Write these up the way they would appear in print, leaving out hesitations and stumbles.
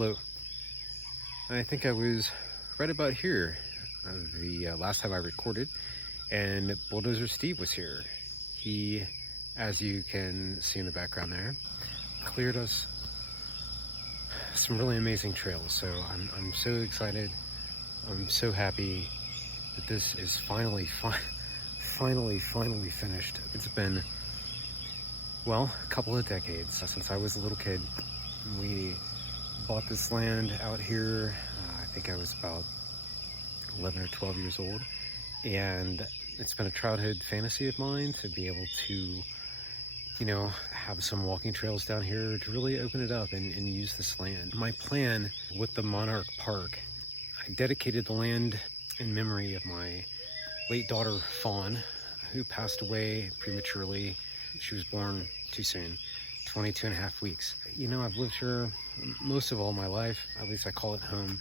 Hello. I think I was right about here the last time I recorded, and Bulldozer Steve was here. He, as you can see in the background there, cleared us some really amazing trails. So I'm so excited. I'm so happy that this is finally finished. It's been, well, a couple of decades since I was a little kid. We bought this land out here. I think I was about 11 or 12 years old, and it's been a childhood fantasy of mine to be able to, have some walking trails down here, to really open it up and use this land. My plan with the Monarch Park, I dedicated the land in memory of my late daughter Fawn, who passed away prematurely. She was born too soon, 22 and a half weeks. I've lived here most of all my life, at least I call it home.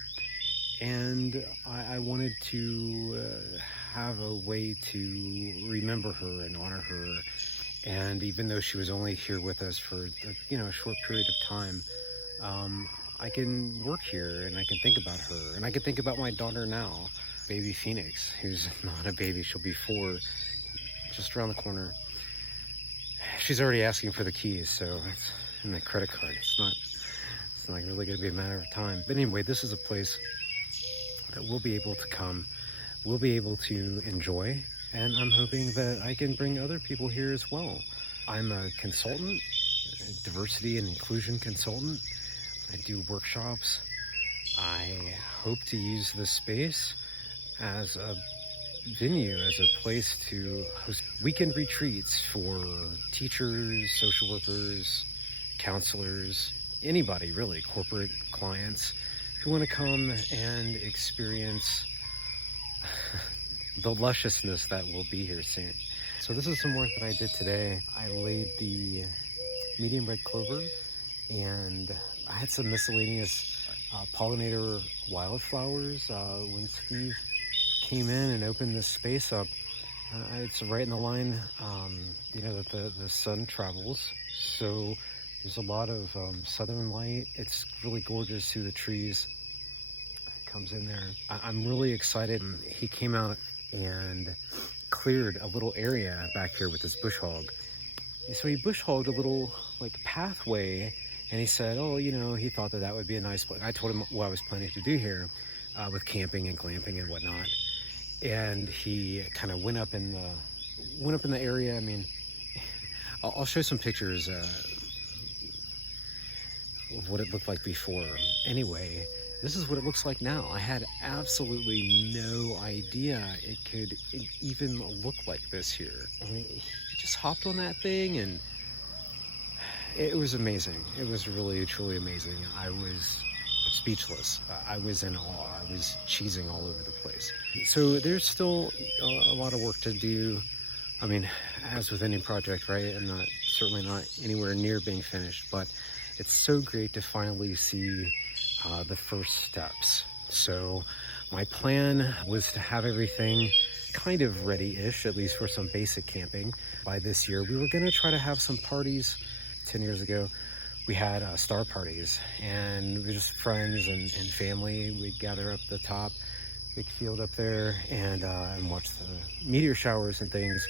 And I wanted to have a way to remember her and honor her. And even though she was only here with us for a short period of time, I can work here and I can think about her. And I can think about my daughter now, baby Phoenix, who's not a baby. She'll be 4 just around the corner. She's already asking for the keys, so it's in the credit card. It's not really going to be a matter of time. But anyway, this is a place that we'll be able to come, we'll be able to enjoy, and I'm hoping that I can bring other people here as well. I'm a consultant, a diversity and inclusion consultant. I do workshops. I hope to use this space as a venue, as a place to host weekend retreats for teachers, social workers, counselors, anybody really, corporate clients who want to come and experience the lusciousness that will be here soon. So this is some work that I did today. I laid the medium red clover, and I had some miscellaneous pollinator wildflowers. When Steve came in and opened this space up, it's right in the line that the sun travels, so there's a lot of southern light. It's really gorgeous through the trees. It comes in there. I'm really excited. He came out and cleared a little area back here with this bush hog. So he bush hogged a little pathway, and he said, he thought that would be a nice place. I told him what I was planning to do here with camping and glamping and whatnot. And he kind of went up in the area. I mean, I'll show some pictures of what it looked like before. Anyway, this is what it looks like now. I had absolutely no idea it could even look like this here. And he just hopped on that thing, and it was amazing. It was really, truly amazing. I was speechless. I was in awe. I was cheesing all over the place. So there's still a lot of work to do. I mean, as with any project, right? I'm certainly not anywhere near being finished, but it's so great to finally see the first steps. So my plan was to have everything kind of ready-ish, at least for some basic camping, by this year. We were going to try to have some parties. 10 years ago, we had star parties, and we were just friends and family. We'd gather up the top, big field up there, and watch the meteor showers and things.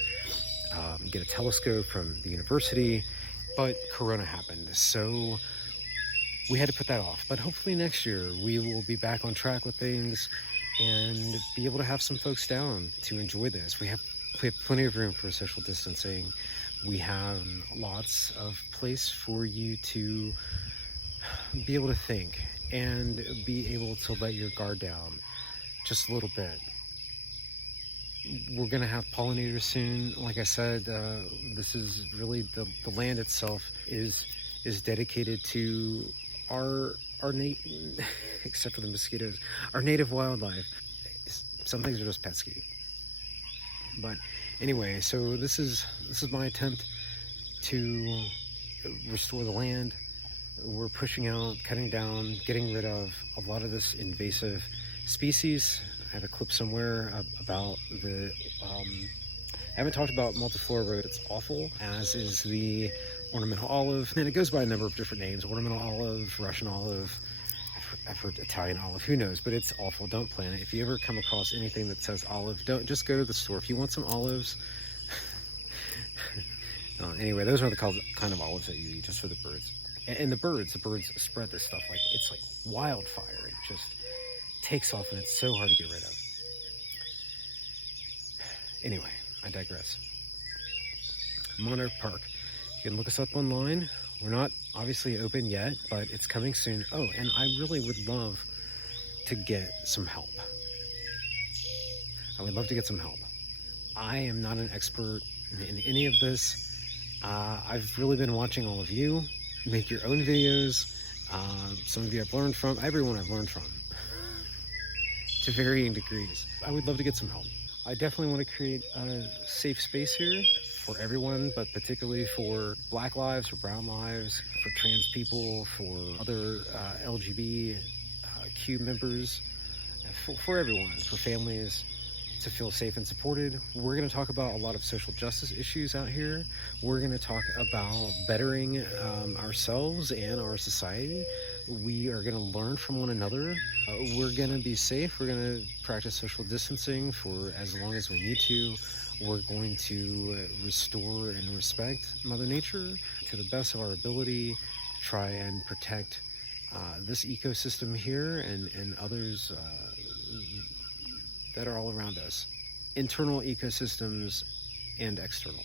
Get a telescope from the university, but Corona happened, so we had to put that off. But hopefully next year we will be back on track with things and be able to have some folks down to enjoy this. We have plenty of room for social distancing. We have lots of place for you to be able to think and be able to let your guard down just a little bit. We're going to have pollinators soon. Like I said, this is really the land itself is dedicated to our except for the mosquitoes, our native wildlife. Some things are just pesky. But anyway, so this is my attempt to restore the land. We're pushing out, cutting down, getting rid of a lot of this invasive species. I have a clip somewhere about the I haven't talked about multiflora, but it's awful, as is the ornamental olive, and it goes by a number of different names: ornamental olive, Russian olive. I've heard Italian olive, who knows, but it's awful. Don't plant it. If you ever come across anything that says olive, don't, just go to the store. If you want some olives, anyway, those are the kind of olives that you eat, just for the birds. And the birds spread this stuff like, it's like wildfire. It just takes off, and it's so hard to get rid of. Anyway, I digress. Monarch Park. You can look us up online. We're not obviously open yet, but it's coming soon. Oh, and I really would love to get some help. I would love to get some help. I am not an expert in any of this. I've really been watching all of you make your own videos. Some of you I've learned from, everyone I've learned from, to varying degrees. I would love to get some help. I definitely want to create a safe space here for everyone, but particularly for Black lives, for brown lives, for trans people, for other LGBTQ members, for everyone, for families to feel safe and supported. We're going to talk about a lot of social justice issues out here. We're going to talk about bettering ourselves and our society. We are going to learn from one another. We're going to be safe. We're going to practice social distancing for as long as we need to. We're going to restore and respect Mother Nature to the best of our ability, try and protect this ecosystem here and others that are all around us, internal ecosystems and external.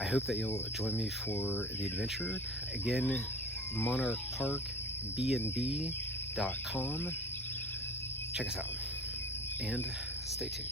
I hope that you'll join me for the adventure. Again, Monarch Park, bnb.com. Check us out and stay tuned.